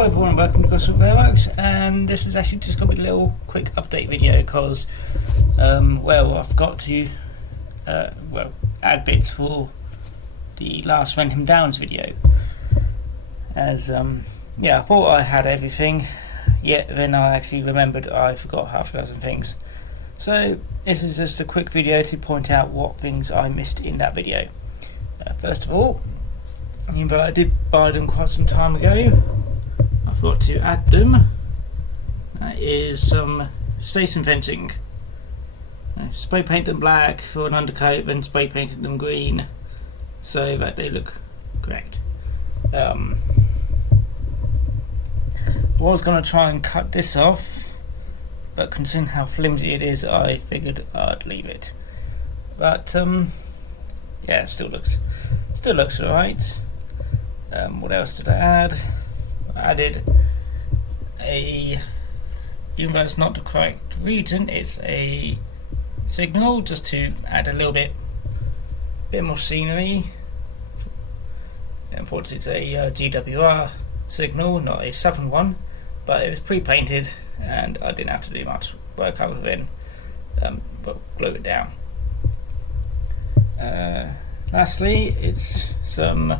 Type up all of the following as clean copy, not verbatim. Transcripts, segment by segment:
Hello everyone, welcome to Gosport Railworks, and this is actually just going to be a little quick update video because, I've got to, add bits for the last Renham Downs video. As, I thought I had everything, yet then I actually remembered I forgot half a dozen things. So, this is just a quick video to point out what things I missed in that video. First of all, even though I did buy them quite some time ago, I forgot to add them. That is some station fencing. I spray painted them black for an undercoat, then spray painted them green so that they look correct. I was going to try and cut this off, but considering how flimsy it is, I figured I'd leave it. But it still looks alright. What else did I add? I added even though it's not the correct region, it's a signal just to add a little bit more scenery. Unfortunately, it's a GWR signal, not a southern one, but it was pre-painted and I didn't have to do much work other than glue it down. Lastly, it's some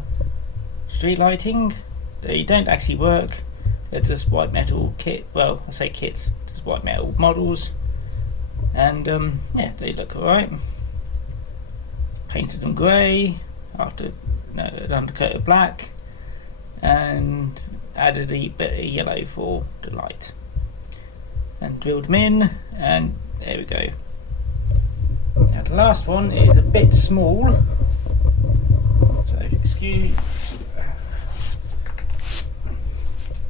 street lighting. They don't actually work, they're just white metal kit, well I say kits, just white metal models, and they look alright. Painted them grey after an undercoat of black, and added a bit of yellow for the light, and drilled them in, and there we go. Now the last one is a bit small, so if you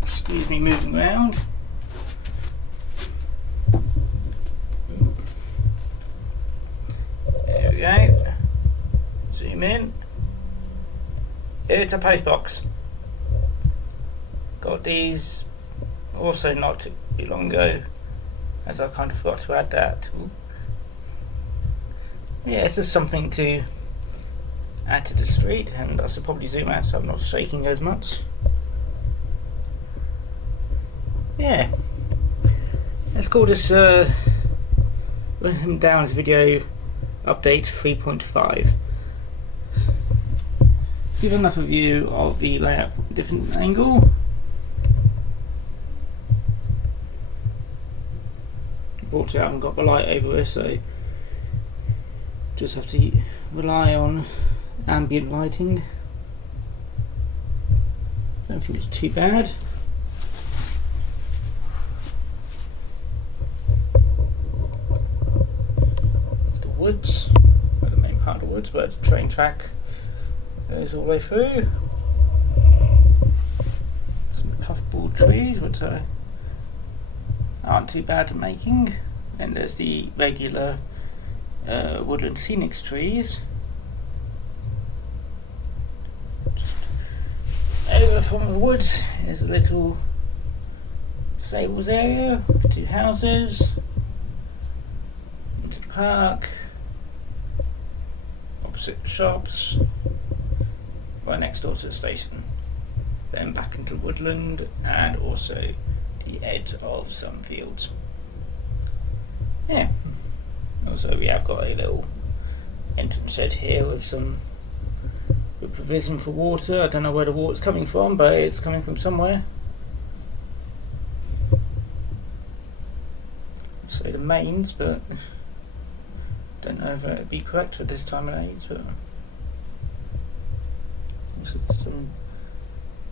excuse me moving around. There we go. Zoom in. It's a post box. Got these also not too long ago, as I kind of forgot to add that. Yeah, it's just something to add to the street, and I should probably zoom out so I'm not shaking as much. Yeah, let's call this Renham Downs video update 3.5. Give enough a view of the layout from a different angle. Unfortunately I haven't got the light over here, so just have to rely on ambient lighting. Don't think it's too bad. Woods, well, the main part of the woods, but the train track goes all the way through. Some puffball trees, which aren't too bad at making. Then there's the regular woodland scenics trees. Just over from the woods is a little stables area, 2 houses, into the park. Shops right next door to the station, then back into woodland and also the edge of some fields. Also we have got a little entrance shed here with provision for water. I don't know where the water's coming from, but it's coming from somewhere. I'd say the mains, but don't know if it'd be correct for this time of age, but some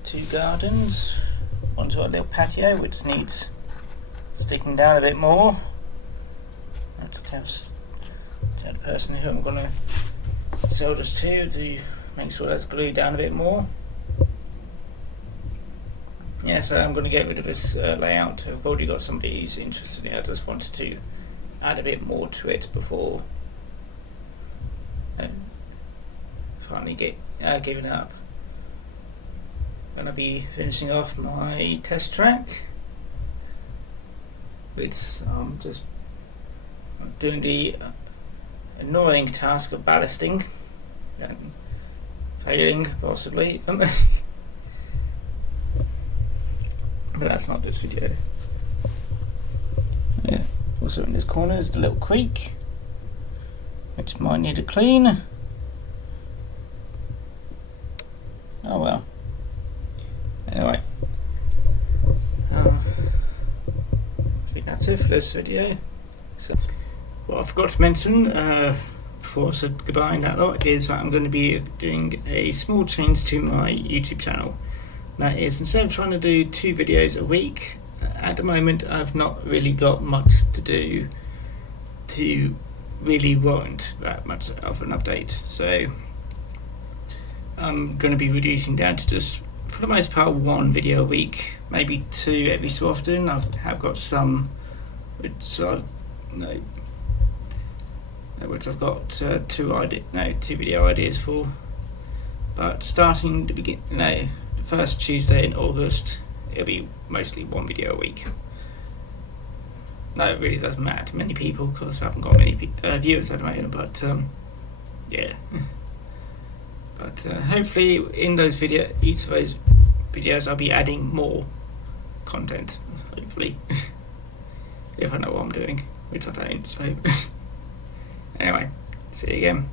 2 gardens, onto our little patio which needs sticking down a bit more. I have to tell the person who I'm going to sell this to make sure that's glued down a bit more. Yeah, so I'm going to get rid of this layout. I've already got somebody who's interested in it. I just wanted to add a bit more to it before finally giving up. I'm going to be finishing off my test track, which I'm just doing the annoying task of ballasting and failing possibly. but that's not this video. Yeah. Also in this corner is the little creek, which might need a clean. Oh well. Anyway, I think that's it for this video. So, what I forgot to mention before I said goodbye and that lot is that I'm going to be doing a small change to my YouTube channel. That is, instead of trying to do 2 videos a week, at the moment I've not really got much to do to really warrant that much of an update. So I'm going to be reducing down to just, for the most part, 1 video a week, maybe 2 every so often. I have got some which I've got 2 video ideas for. But starting the first Tuesday in August, it'll be mostly 1 video a week. No, it really doesn't matter to many people because I haven't got many viewers at the moment, but yeah. But hopefully in each of those videos I'll be adding more content, hopefully. If I know what I'm doing, which I don't, so anyway, see you again.